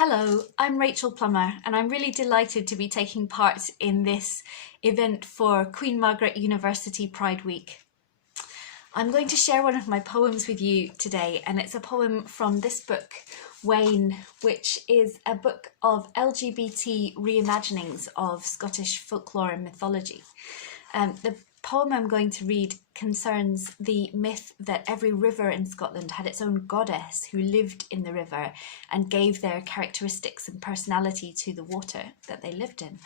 Hello, I'm Rachel Plummer, and I'm really delighted to be taking part in this event for Queen Margaret University Pride Week. I'm going to share one of my poems with you today, and it's a poem from this book, Wayne, which is a book of LGBT reimaginings of Scottish folklore and mythology. The poem I'm going to read concerns the myth that every river in Scotland had its own goddess who lived in the river and gave their characteristics and personality to the water that they lived in.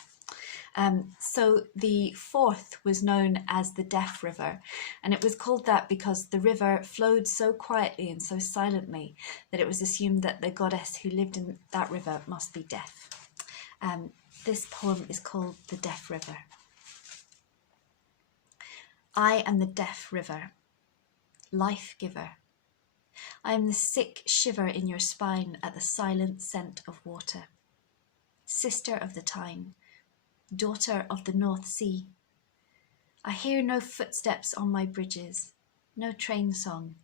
So the Forth was known as the Deaf River, and it was called that because the river flowed so quietly and so silently that it was assumed that the goddess who lived in that river must be deaf. This poem is called The Deaf River. I am the deaf river, life giver. I am the sick shiver in your spine at the silent scent of water. Sister of the Tyne, daughter of the North Sea. I hear no footsteps on my bridges, no train song,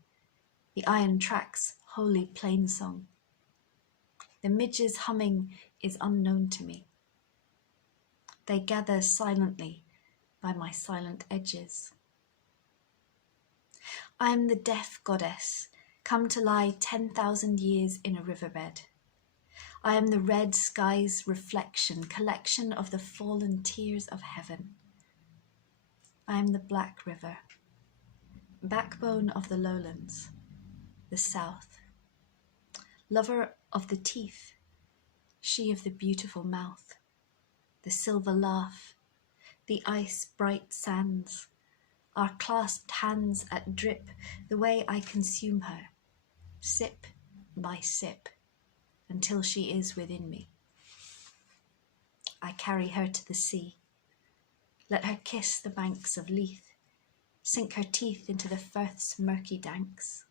the iron track's holy plain song. The midges' humming is unknown to me. They gather silently by my silent edges. I am the deaf goddess, come to lie 10,000 years in a riverbed. I am the red sky's reflection, collection of the fallen tears of heaven. I am the black river, backbone of the lowlands, the south. Lover of the teeth, she of the beautiful mouth, the silver laugh, the ice-bright sands, our clasped hands at drip, the way I consume her, sip by sip, until she is within me. I carry her to the sea. Let her kiss the banks of Leith, sink her teeth into the Firth's murky danks.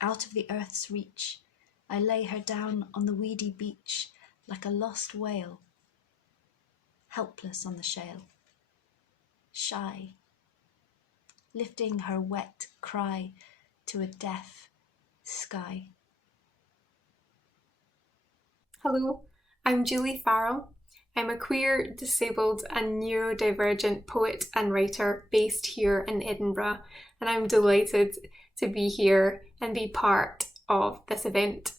Out of the earth's reach, I lay her down on the weedy beach like a lost whale, helpless on the shale, shy, lifting her wet cry to a deaf sky. Hello, I'm Julie Farrell. I'm a queer, disabled and neurodivergent poet and writer based here in Edinburgh, and I'm delighted to be here and be part of this event.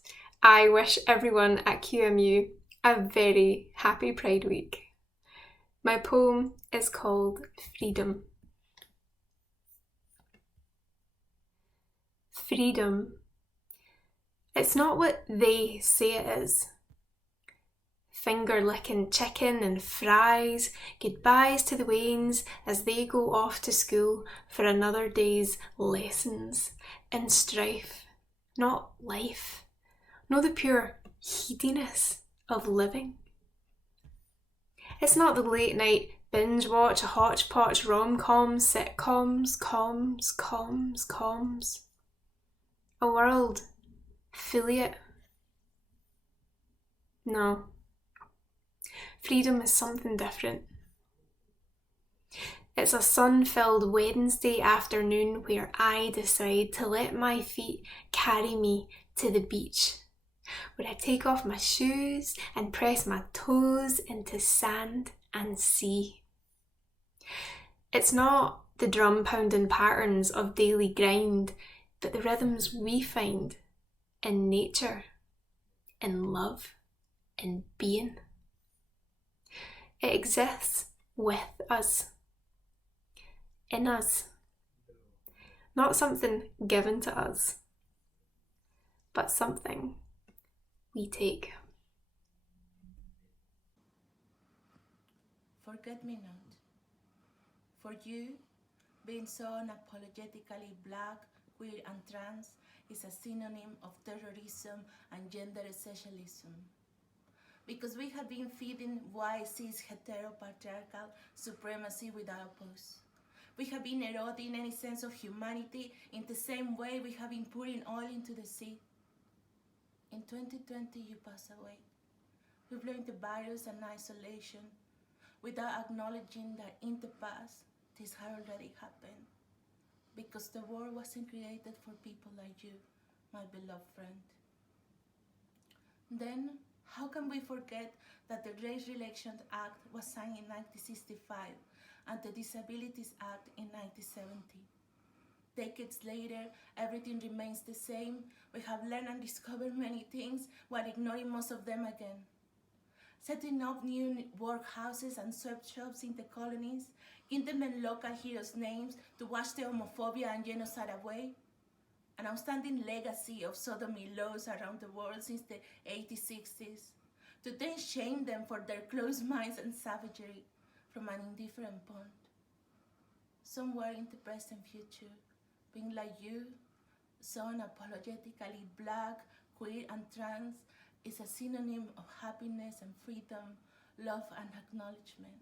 I wish everyone at QMU a very happy Pride Week. My poem is called Freedom. Freedom. It's not what they say it is. Finger-licking chicken and fries, goodbyes to the wains as they go off to school for another day's lessons in strife, not life, no the pure heediness of living. It's not the late night binge watch, a hodgepodge rom-coms, sitcoms, comms. A world fully it. No. Freedom is something different. It's a sun-filled Wednesday afternoon where I decide to let my feet carry me to the beach, where I take off my shoes and press my toes into sand and sea. It's not the drum-pounding patterns of daily grind, but the rhythms we find in nature, in love, in being. It exists with us, in us, not something given to us, but something we take. Forget me not. For you, being so unapologetically black, queer and trans is a synonym of terrorism and gender essentialism. Because we have been feeding white, cis, heteropatriarchal supremacy without pause. We have been eroding any sense of humanity in the same way we have been pouring oil into the sea. In 2020, you passed away. We blamed the virus and isolation without acknowledging that in the past, this had already happened. Because the world wasn't created for people like you, my beloved friend. Then, how can we forget that the Race Relations Act was signed in 1965 and the Disabilities Act in 1970? Decades later, everything remains the same. We have learned and discovered many things while ignoring most of them again. Setting up new workhouses and sweatshops in the colonies, giving them local heroes' names to wash the homophobia and genocide away. An outstanding legacy of sodomy laws around the world since the 1860s, to then shame them for their closed minds and savagery from an indifferent point. Somewhere in the present future, being like you, so unapologetically black, queer, and trans is a synonym of happiness and freedom, love and acknowledgement.